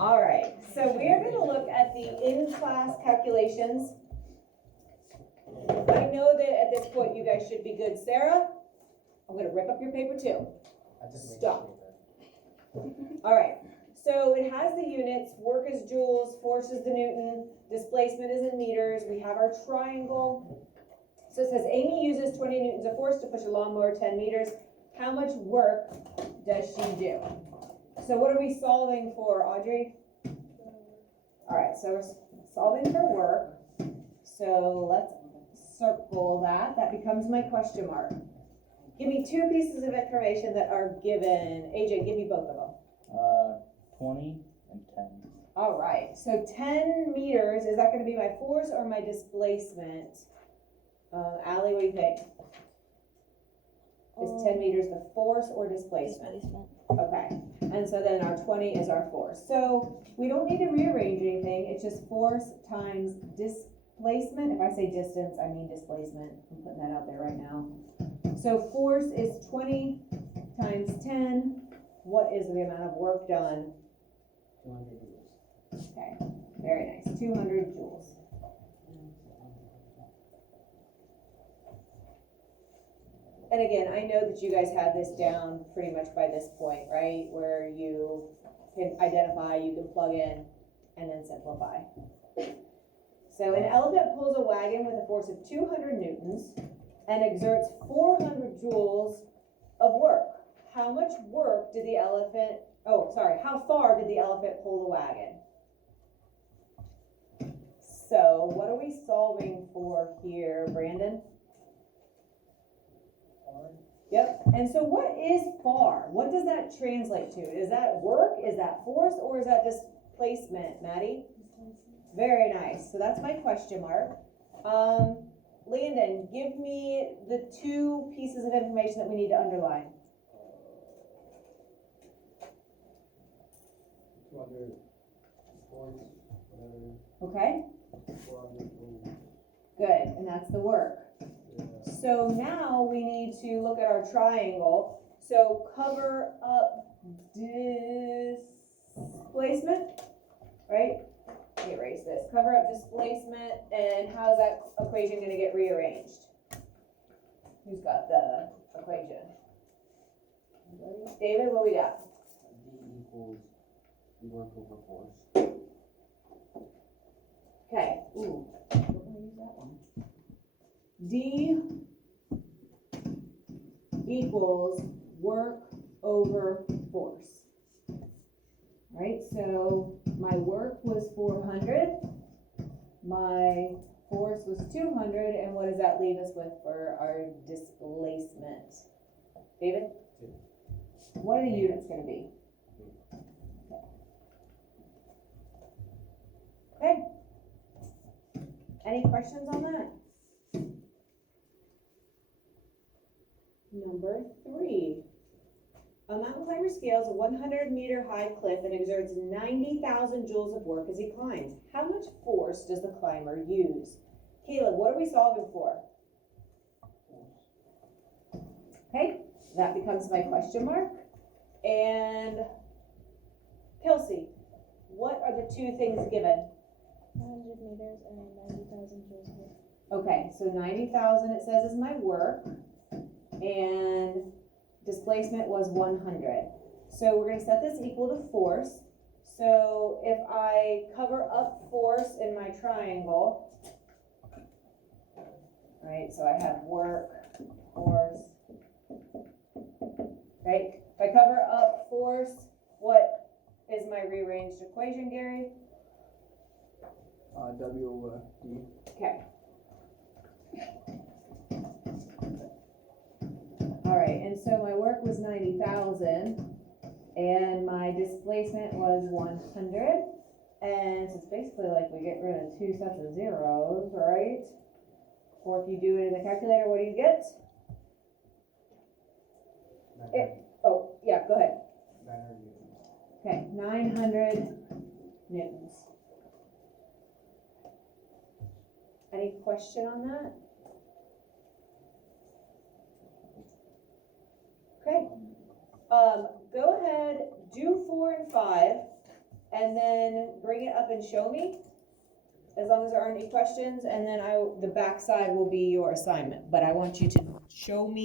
All right, so we are going to look at the in-class calculations. I know that at this point you guys should be good. Sarah, I'm going to rip up your paper too. Stop. All right, so it has the units. Work is joules, force is the Newton, displacement is in meters. We have our triangle. So it says Amy uses 20 newtons of force to push a lawnmower 10 meters. How much work does she do? So what are we solving for, Audrey? All right, so we're solving for work. So let's circle that. That becomes my question mark. Give me two pieces of information that are given. AJ, give me both of them. 20 and 10. All right, so 10 meters, is that going to be my force or my displacement? Allie, what do you think? Is 10 meters the force or displacement? Okay, and so then our 20 is our force. So we don't need to rearrange anything. It's just force times displacement. If I say distance, I mean displacement. I'm putting that out there right now. So force is 20 times 10. What is the amount of work done? 200 joules. Okay, very nice. 200 joules. And again, I know that you guys have this down pretty much by this point, right? Where you can identify, you can plug in, and then simplify. So an elephant pulls a wagon with a force of 200 newtons and exerts 400 joules of work. How much work did the elephant, how far did the elephant pull the wagon? So what are we solving for here, Brandon? Yep, and so what is far? What does that translate to? Is that work, is that force, or is that displacement, Maddie? Very nice, so that's my question mark. Landon, give me the two pieces of information that we need to underline. 200 force, whatever. Okay, 400 joules. good, and that's the work. So now we need to look at our triangle. So cover up displacement, right? Let me erase this. Cover up displacement, and how's that equation going to get rearranged? Who's got the equation? David, what we got? D equals work over force. Okay. Ooh, don't want to use that one. D equals work over force. All right, so my work was 400, my force was 200, and what does that leave us with for our displacement? David? 2. What are the units going to be? Okay. Any questions on that? Number 3. A mountain climber scales a 100-meter high cliff and exerts 90,000 joules of work as he climbs. How much force does the climber use? Caleb, what are we solving for? Okay, that becomes my question mark. And Kelsey, what are the two things given? 100 meters and 90,000 joules of work. Okay, so 90,000 it says is my work, and displacement was 100. So we're going to set this equal to force. So if I cover up force in my triangle, right, so I have work, force, right? If I cover up force, what is my rearranged equation, Gary? W over D. Okay. All right, and so my work was 90,000 and my displacement was 100. And so it's basically like we get rid of 2 sets of zeros, right? Or if you do it in the calculator, what do you get? Oh, yeah, go ahead. 900 newtons. Okay, 900 newtons. Any question on that? Okay. Go ahead, do 4 and 5, and then bring it up and show me, as long as there aren't any questions, and then the back side will be your assignment, but I want you to show me